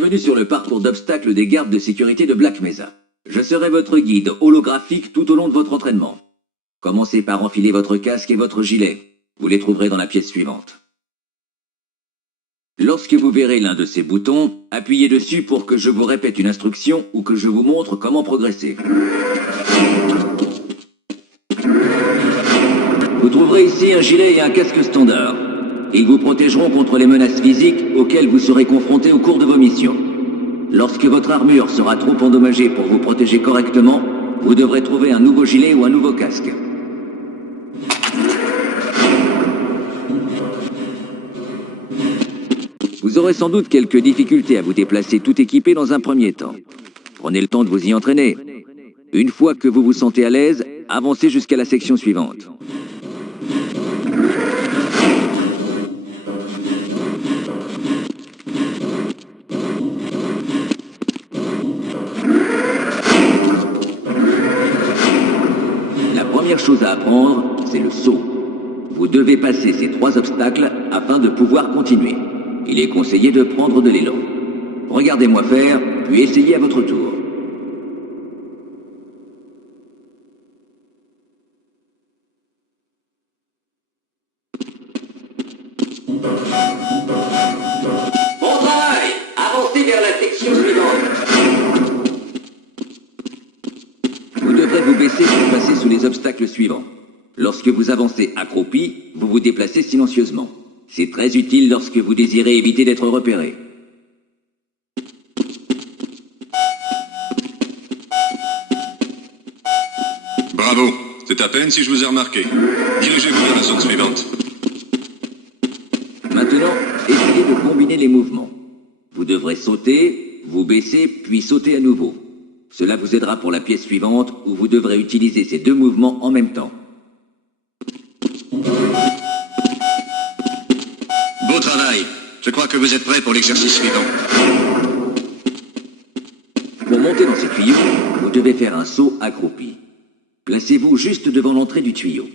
Bienvenue sur le parcours d'obstacles des gardes de sécurité de Black Mesa. Je serai votre guide holographique tout au long de votre entraînement. Commencez par enfiler votre casque et votre gilet. Vous les trouverez dans la pièce suivante. Lorsque vous verrez l'un de ces boutons, appuyez dessus pour que je vous répète une instruction ou que je vous montre comment progresser. Vous trouverez ici un gilet et un casque standard. Ils vous protégeront contre les menaces physiques auxquelles vous serez confrontés au cours de vos missions. Lorsque votre armure sera trop endommagée pour vous protéger correctement, vous devrez trouver un nouveau gilet ou un nouveau casque. Vous aurez sans doute quelques difficultés à vous déplacer tout équipé dans un premier temps. Prenez le temps de vous y entraîner. Une fois que vous vous sentez à l'aise, avancez jusqu'à la section suivante. La première chose à apprendre, c'est le saut. Vous devez passer ces 3 obstacles afin de pouvoir continuer. Il est conseillé de prendre de l'élan. Regardez-moi faire, puis essayez à votre tour. Bon travail! Avancez vers la section suivante. Vous devrez vous baisser pour passer sous les obstacles suivants. Lorsque vous avancez accroupi, vous vous déplacez silencieusement. C'est très utile lorsque vous désirez éviter d'être repéré. Bravo, c'est à peine si je vous ai remarqué. Dirigez-vous vers la zone suivante. Maintenant, essayez de combiner les mouvements. Vous devrez sauter, vous baisser, puis sauter à nouveau. Cela vous aidera pour la pièce suivante où vous devrez utiliser ces 2 mouvements en même temps. Beau travail. Je crois que vous êtes prêts pour l'exercice suivant. Pour monter dans ces tuyaux, vous devez faire un saut accroupi. Placez-vous juste devant l'entrée du tuyau.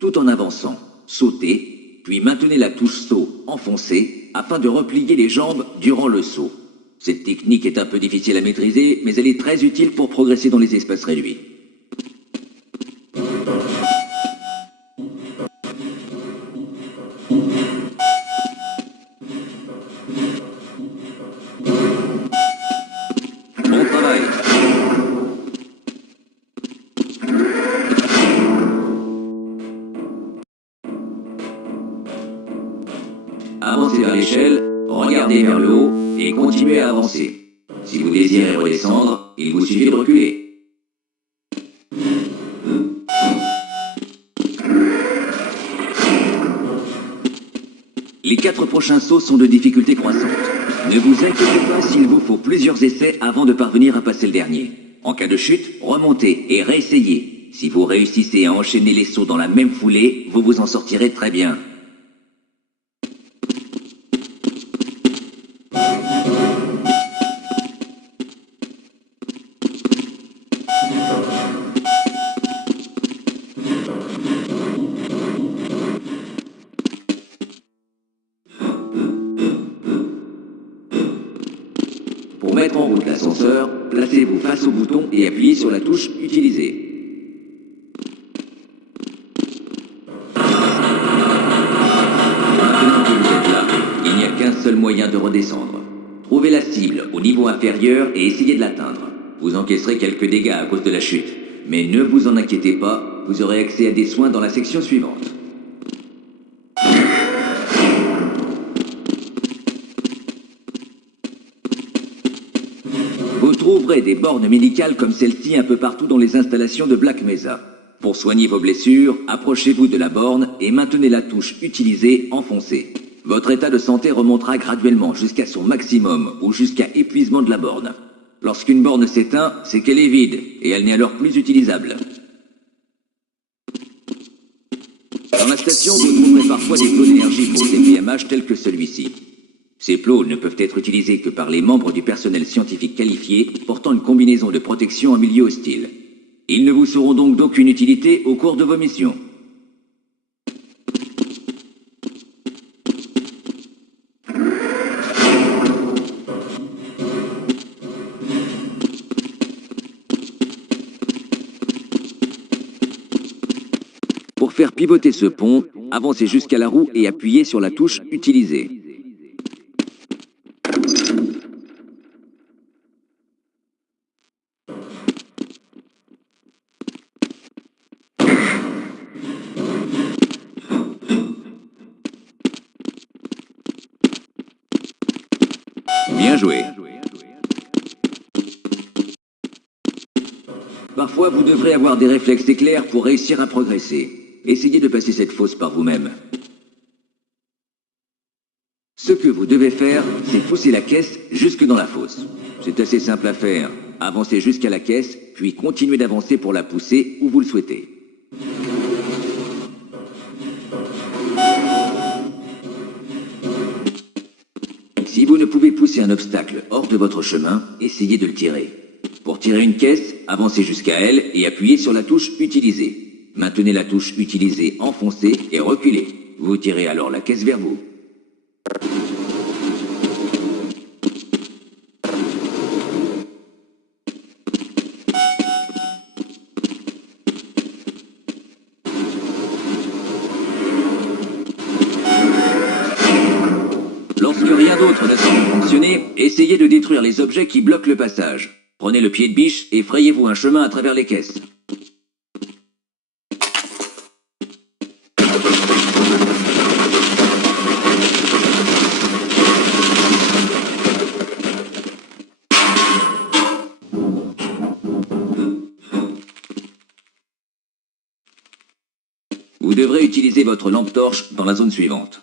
Tout en avançant, sautez, puis maintenez la touche saut enfoncée afin de replier les jambes durant le saut. Cette technique est un peu difficile à maîtriser, mais elle est très utile pour progresser dans les espaces réduits. Bon travail! Avancez vers l'échelle, regardez vers le haut et continuez à avancer. Si vous désirez redescendre, il vous suffit de reculer. Les 4 prochains sauts sont de difficulté croissante. Ne vous inquiétez pas s'il vous faut plusieurs essais avant de parvenir à passer le dernier. En cas de chute, remontez et réessayez. Si vous réussissez à enchaîner les sauts dans la même foulée, vous vous en sortirez très bien. Pour mettre en route l'ascenseur, placez-vous face au bouton et appuyez sur la touche « Utiliser ». Maintenant que vous êtes là, il n'y a qu'un seul moyen de redescendre. Trouvez la cible au niveau inférieur et essayez de l'atteindre. Vous encaisserez quelques dégâts à cause de la chute, mais ne vous en inquiétez pas, vous aurez accès à des soins dans la section suivante. Vous trouverez des bornes médicales comme celle-ci un peu partout dans les installations de Black Mesa. Pour soigner vos blessures, approchez-vous de la borne et maintenez la touche Utiliser enfoncée. Votre état de santé remontera graduellement jusqu'à son maximum ou jusqu'à épuisement de la borne. Lorsqu'une borne s'éteint, c'est qu'elle est vide et elle n'est alors plus utilisable. Dans la station, vous trouverez parfois des plots d'énergie pour CPMH tels que celui-ci. Ces plots ne peuvent être utilisés que par les membres du personnel scientifique qualifié portant une combinaison de protection en milieu hostile. Ils ne vous seront donc d'aucune utilité au cours de vos missions. faire pivoter ce pont, avancez jusqu'à la roue et appuyez sur la touche Utiliser. Bien joué. Parfois, vous devrez avoir des réflexes éclairs pour réussir à progresser. Essayez de passer cette fosse par vous-même. Ce que vous devez faire, c'est pousser la caisse jusque dans la fosse. C'est assez simple à faire. Avancez jusqu'à la caisse, puis continuez d'avancer pour la pousser où vous le souhaitez. Si vous ne pouvez pousser un obstacle hors de votre chemin, essayez de le tirer. Pour tirer une caisse, avancez jusqu'à elle et appuyez sur la touche Utiliser. Maintenez la touche Utiliser enfoncée et reculez. Vous tirez alors la caisse vers vous. Lorsque rien d'autre ne semble fonctionner, essayez de détruire les objets qui bloquent le passage. Prenez le pied de biche et frayez-vous un chemin à travers les caisses. Vous devrez utiliser votre lampe torche dans la zone suivante.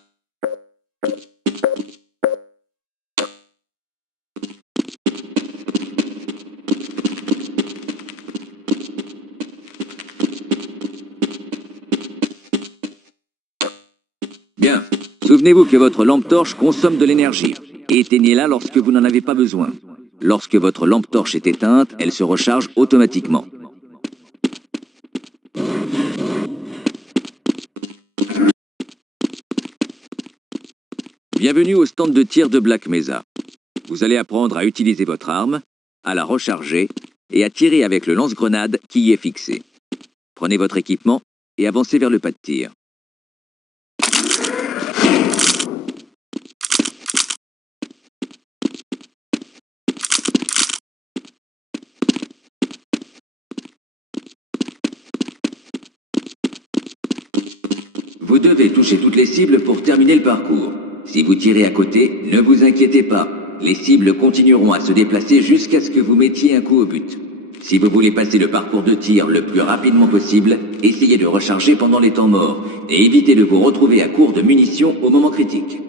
Bien. Souvenez-vous que votre lampe torche consomme de l'énergie. Éteignez-la lorsque vous n'en avez pas besoin. Lorsque votre lampe torche est éteinte, elle se recharge automatiquement. Bienvenue au stand de tir de Black Mesa. Vous allez apprendre à utiliser votre arme, à la recharger et à tirer avec le lance-grenade qui y est fixé. Prenez votre équipement et avancez vers le pas de tir. Vous devez toucher toutes les cibles pour terminer le parcours. Si vous tirez à côté, ne vous inquiétez pas. Les cibles continueront à se déplacer jusqu'à ce que vous mettiez un coup au but. Si vous voulez passer le parcours de tir le plus rapidement possible, essayez de recharger pendant les temps morts et évitez de vous retrouver à court de munitions au moment critique.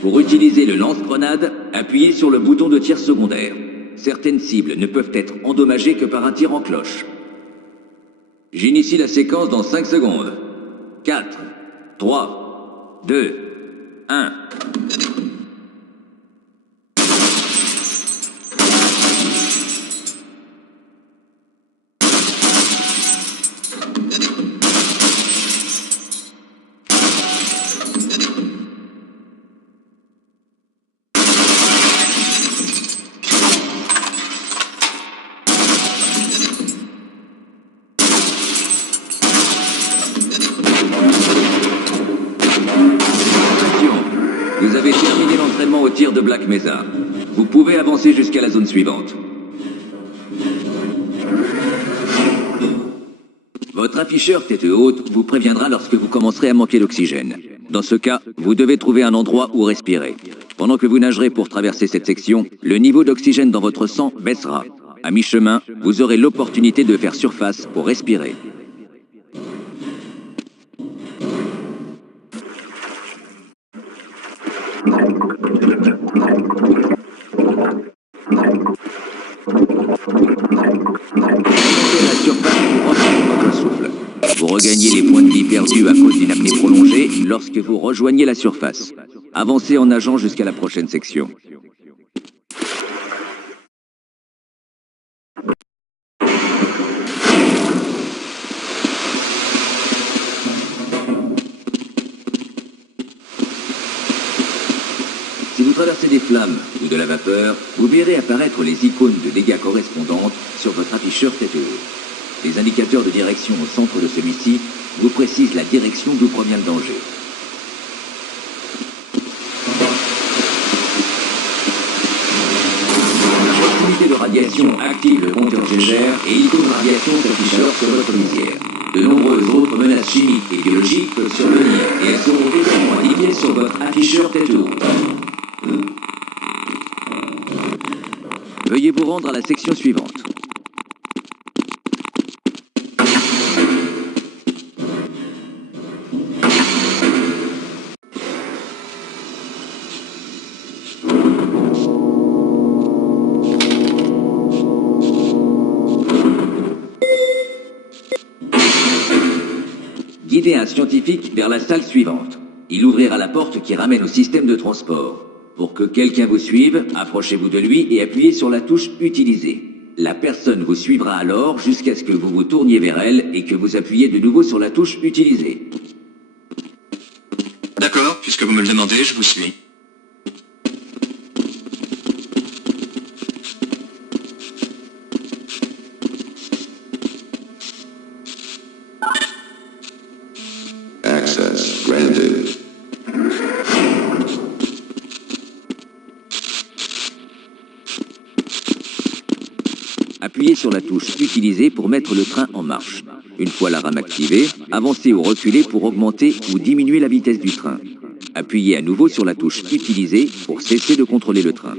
Pour utiliser le lance-grenade, appuyez sur le bouton de tir secondaire. Certaines cibles ne peuvent être endommagées que par un tir en cloche. J'initie la séquence dans 5 secondes. 4, 3, 2, 1... Vous avez terminé l'entraînement au tir de Black Mesa. Vous pouvez avancer jusqu'à la zone suivante. Votre afficheur tête haute vous préviendra lorsque vous commencerez à manquer d'oxygène. Dans ce cas, vous devez trouver un endroit où respirer. Pendant que vous nagerez pour traverser cette section, le niveau d'oxygène dans votre sang baissera. À mi-chemin, vous aurez l'opportunité de faire surface pour respirer. Vous regagnez les points de vie perdus à cause d'une apnée prolongée lorsque vous rejoignez la surface. Avancez en nageant jusqu'à la prochaine section. Si vous traversez des flammes ou de la vapeur, vous verrez apparaître les icônes de dégâts correspondantes sur votre afficheur tête haute. Les indicateurs de direction au centre de celui-ci vous précisent la direction d'où provient le danger. La proximité de radiation active le compteur Geiger et l'icône radiation s'affichera sur votre visière. De nombreuses autres menaces chimiques et biologiques peuvent survenir et elles seront également indiquées sur votre afficheur tête haute. Veuillez vous rendre à la section suivante. Guidez un scientifique vers la salle suivante. Il ouvrira la porte qui ramène au système de transport. Pour que quelqu'un vous suive, approchez-vous de lui et appuyez sur la touche « Utiliser ». La personne vous suivra alors jusqu'à ce que vous vous tourniez vers elle et que vous appuyez de nouveau sur la touche « Utiliser ». D'accord, puisque vous me le demandez, je vous suis. Access granted. Appuyez sur la touche « Utiliser » pour mettre le train en marche. Une fois la rame activée, avancez ou reculez pour augmenter ou diminuer la vitesse du train. Appuyez à nouveau sur la touche « Utiliser » pour cesser de contrôler le train.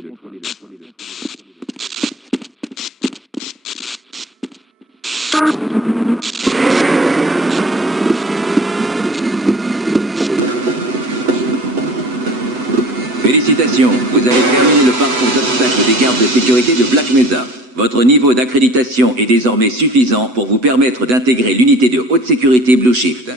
Félicitations, vous avez terminé le parcours d'obstacles des gardes de sécurité de Black Mesa. Votre niveau d'accréditation est désormais suffisant pour vous permettre d'intégrer l'unité de haute sécurité Blue Shift.